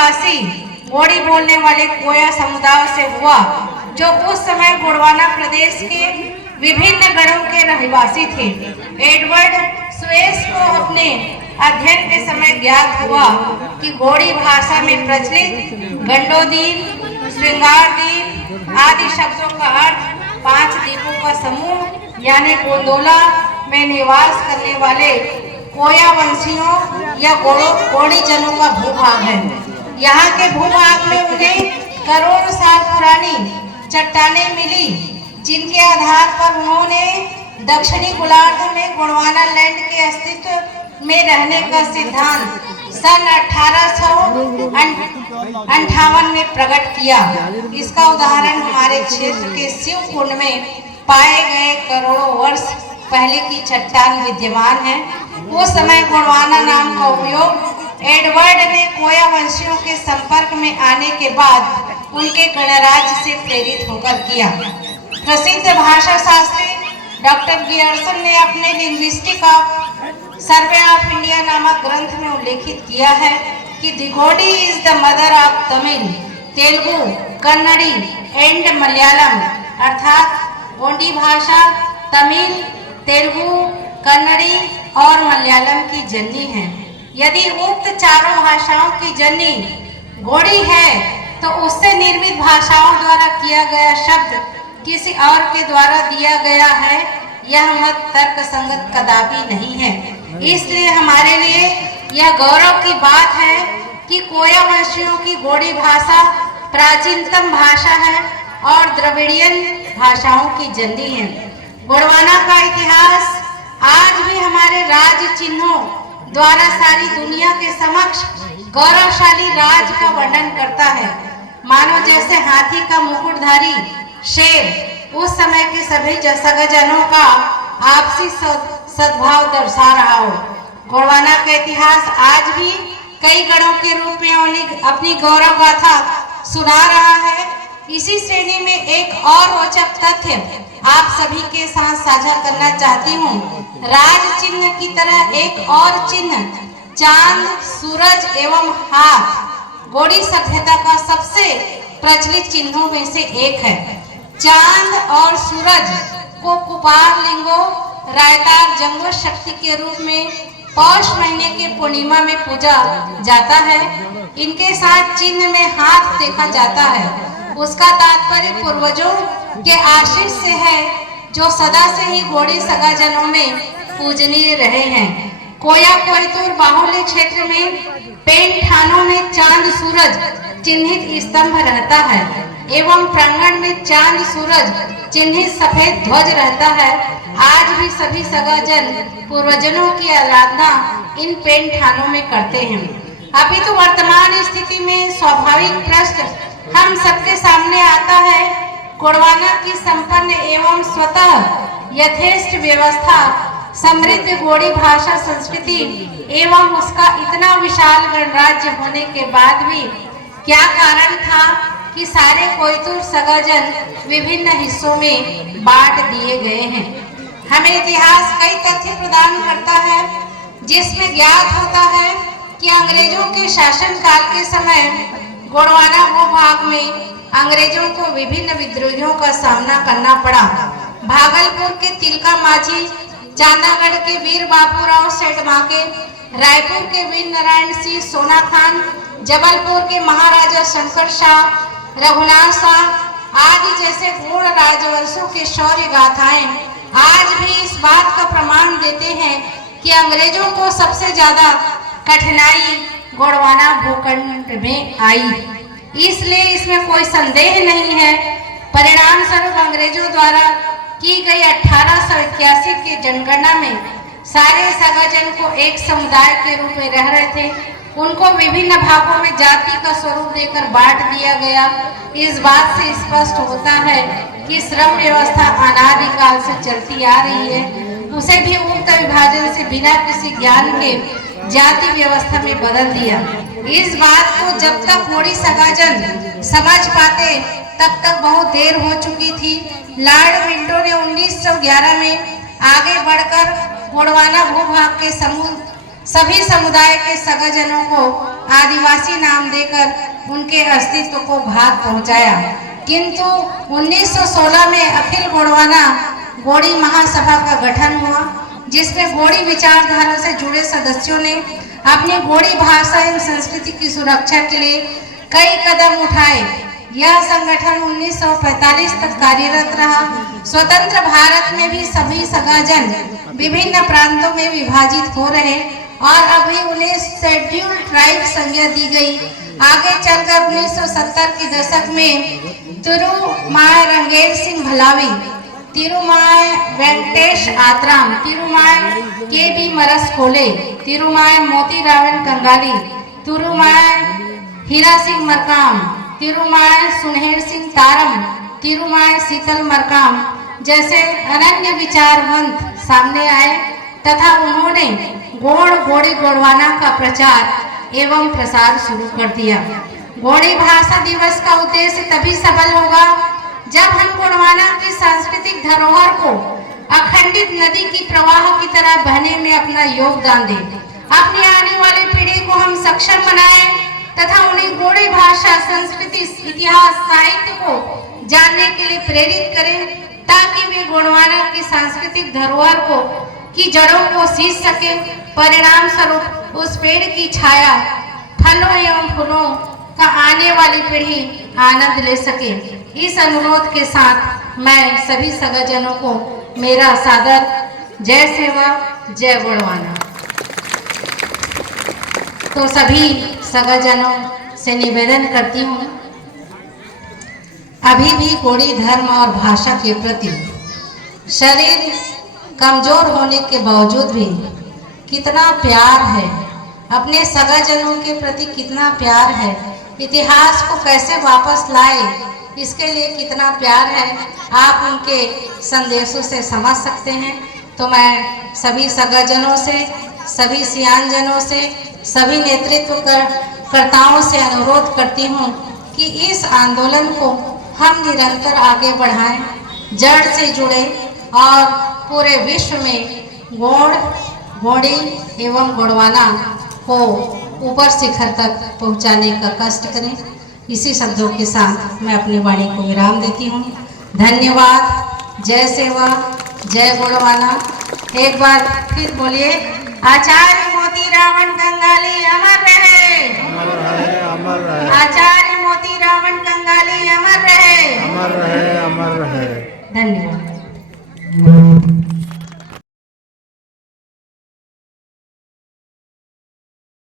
निवासी गोड़ी बोलने वाले कोया समुदाय से हुआ, जो उस समय गोंडवाना प्रदेश के विभिन्न गणों के रहवासी थे। एडवर्ड स्वेस को अपने अध्ययन के समय ज्ञात हुआ कि गोड़ी भाषा में प्रचलित गंडोदीप, श्रृंगारदीप आदि शब्दों का अर्थ 5 द्वीपों का समूह यानी गोंडोला में निवास करने वाले कोया वंशियों या गोड़ी जनों का भूभाग है। यहाँ के भूभाग में उन्हें करोड़ों साल पुरानी चट्टानें मिली, जिनके आधार पर उन्होंने दक्षिणी गोलार्ध में गोंडवाना लैंड के अस्तित्व में रहने का सिद्धांत सन 1858 में प्रकट किया। इसका उदाहरण हमारे क्षेत्र के शिव कुंड में पाए गए करोड़ों वर्ष पहले की चट्टान विद्यमान है। उस समय गोंडवाना नाम का उपयोग एडवर्ड ने कोया वंशियों के संपर्क में आने के बाद उनके गणराज्य से प्रेरित होकर किया। प्रसिद्ध भाषा शास्त्री डॉक्टर गियर्सन ने अपने linguistic of survey of India नामक ग्रंथ में उल्लेखित किया है कि दिगोडी is the mother of Tamil, Telugu, कन्नड़ी and Malayalam, अर्थात गोंडी भाषा तमिल, तेलुगु, कन्नड़ी और मलयालम की जननी है। यदि उक्त चारों भाषाओं की जननी गोड़ी है तो उससे निर्मित भाषाओं द्वारा किया गया शब्द किसी और के द्वारा दिया गया है, यह मत तर्कसंगत कदापि नहीं है। इसलिए हमारे लिए यह गौरव की बात है कि कोया वंशियों की गोड़ी भाषा प्राचीनतम भाषा है और द्रविड़ियन भाषाओं की जननी है। गोंडवाना का इतिहास आज भी हमारे राज्य चिन्हों द्वारा सारी दुनिया के समक्ष गौरवशाली राज का वर्णन करता है। मानो जैसे हाथी का मुकुटधारी शेर उस समय के सभी सगजनों का आपसी सद्भाव दर्शा रहा हो। गोंडवाना का इतिहास आज भी कई गणों के रूप में अपनी गौरव गाथा सुना रहा है। इसी श्रेणी में एक और रोचक तथ्य आप सभी के साथ साझा करना चाहती हूँ। राज चिन्ह की तरह एक और चिन्ह चांद, सूरज एवं हाथ गोड़ी सभ्यता का सबसे प्रचलित चिन्हों में से एक है। चांद और सूरज को कुपार लिंगो रायतार जंगो शक्ति के रूप में पौष महीने के पूर्णिमा में पूजा जाता है। इनके साथ चिन्ह में हाथ देखा जाता है। उसका तात्पर्य पूर्वजों के आशीष से है, जो सदा से ही गोड़ी सगाजनों में पूजनीय रहे हैं। कोया कोयतूर बाहुल्य क्षेत्र में पेंट थानों में चांद सूरज चिन्हित स्तंभ रहता है एवं प्रांगण में चांद सूरज चिन्हित सफेद ध्वज रहता है। आज भी सभी सगाजन पूर्वजनों की आराधना इन पेंट थानों में करते हैं। अभी तो वर्तमान स्थिति में स्वाभाविक प्रश्न हम सबके सामने आता है, गोंडवाना की संपन्न एवं स्वतः यथेष्ट व्यवस्था समृद्ध गोड़ी भाषा संस्कृति एवं उसका इतना विशाल गणराज्य होने के बाद भी क्या कारण था कि सारे कोयतूर सगाजन विभिन्न हिस्सों में बांट दिए गए हैं। हमें इतिहास कई तथ्य प्रदान करता है, जिसमें ज्ञात होता है कि अंग्रेजों के शासन काल के समय गोंडवाना भूभाग में अंग्रेजों को विभिन्न विद्रोहियों का सामना करना पड़ा। भागलपुर के तिलका माझी, चांदागढ़ के वीर बापूराव सेठमाके, रायपुर के वीर नारायण सिंह सोना खान, जबलपुर के महाराजा शंकर शाह, रघुनाथ शाह आदि जैसे गूढ़ राजवंशों के शौर्य गाथाएं आज भी इस बात का प्रमाण देते हैं कि अंग्रेजों को सबसे ज्यादा कठिनाई गोंडवाना भूखंड में आई। इसलिए इसमें कोई संदेह नहीं है। परिणाम स्वरूप अंग्रेजों द्वारा की गई 1881 की जनगणना में सारे सगाजन को एक समुदाय के रूप में रह रहे थे। उनको विभिन्न भागों में जाति का स्वरूप देकर बांट दिया गया। इस बात से स्पष्ट होता है कि श्रम व्यवस्था अनादिकाल से चलती आ रही है। उसे भी उक्त विभाजन से बिना किसी ज्ञान के जाति व्यवस्था में बदल दिया। इस बात को जब तक गोड़ी सगाजन समझ पाते तब तक बहुत देर हो चुकी थी। लॉर्ड मिंटो ने 1911 में आगे बढ़कर गोंडवाना भूभाग के सभी समुदाय के सगाजनों को आदिवासी नाम देकर उनके अस्तित्व को घात पहुंचाया। किंतु 1916 में अखिल गोंडवाना गोंडी महासभा का गठन हुआ, जिसमें गोंडी विचारधारा से जुड़े सदस्यों ने अपनी गोंडी भाषा एवं संस्कृति की सुरक्षा के लिए कई कदम उठाए। यह संगठन 1945 तक कार्यरत रहा। स्वतंत्र भारत में भी सभी सगाजन विभिन्न प्रांतों में विभाजित हो रहे और अभी उन्हें शेड्यूल ट्राइब संज्ञा दी गई। आगे चलकर 1970 के दशक में तिरुमाय रंगेल सिंह भलावी, तिरुमाय वेंकटेश आत्राम, तिरुमाय के बी मरस कोले, तिरुमाय मोती रावण कंगाली, तिरुमाय हीरा सिंह मरकाम, तिरुमाय सुनहेर सिंह तारम, तिरुमाय शीतल मरकाम जैसे अनन्य विचारवंत सामने आए तथा उन्होंने गोंडी गोंडवाना का प्रचार एवं प्रसार शुरू कर दिया। गोंडी भाषा दिवस का उद्देश्य तभी सफल होगा जब हम गोंडवाना की सांस्कृतिक धरोहर को अखंडित नदी की प्रवाह की तरह बहने में अपना योगदान दें। अपनी आने वाली पीढ़ी को हम सक्षम बनाएं तथा उन्हें गोंडी भाषा, संस्कृति, इतिहास, साहित्य को जानने के लिए प्रेरित करें ताकि वे गोंडवाना की सांस्कृतिक धरोहर को की जड़ों को सींच सके। परिणाम स्वरूप उस पेड़ की छाया, फलों एवं फूलों का आने वाली पीढ़ी आनंद ले सके। इस अनुरोध के साथ मैं सभी सगाजनों को मेरा सादर जय सेवा, जय गोंडवाना। तो सभी सगाजनों से निवेदन करती हूँ, अभी भी गोंडी धर्म और भाषा के प्रति शरीर कमजोर होने के बावजूद भी कितना प्यार है, अपने सगाजनों के प्रति कितना प्यार है, इतिहास को कैसे वापस लाए इसके लिए कितना प्यार है, आप उनके संदेशों से समझ सकते हैं। तो मैं सभी सगाजनों से, सभी सियानजनों से, सभी नेतृत्व कर्ताओं से अनुरोध करती हूँ कि इस आंदोलन को हम निरंतर आगे बढ़ाएं, जड़ से जुड़े और पूरे विश्व में गोंडी एवं गोंडवाना को ऊपर शिखर तक पहुंचाने का कष्ट करें। इसी शब्दों के साथ मैं अपनी वाणी को विराम देती हूँ। धन्यवाद। जय सेवा, जय गोंडवाना। एक बार फिर बोलिए, आचार्य मोती रावण कंगाली अमर रहे, अमर रहे। आचार्य मोती रावण कंगाली अमर रहे, अमर रहे, अमर रहे। धन्यवाद।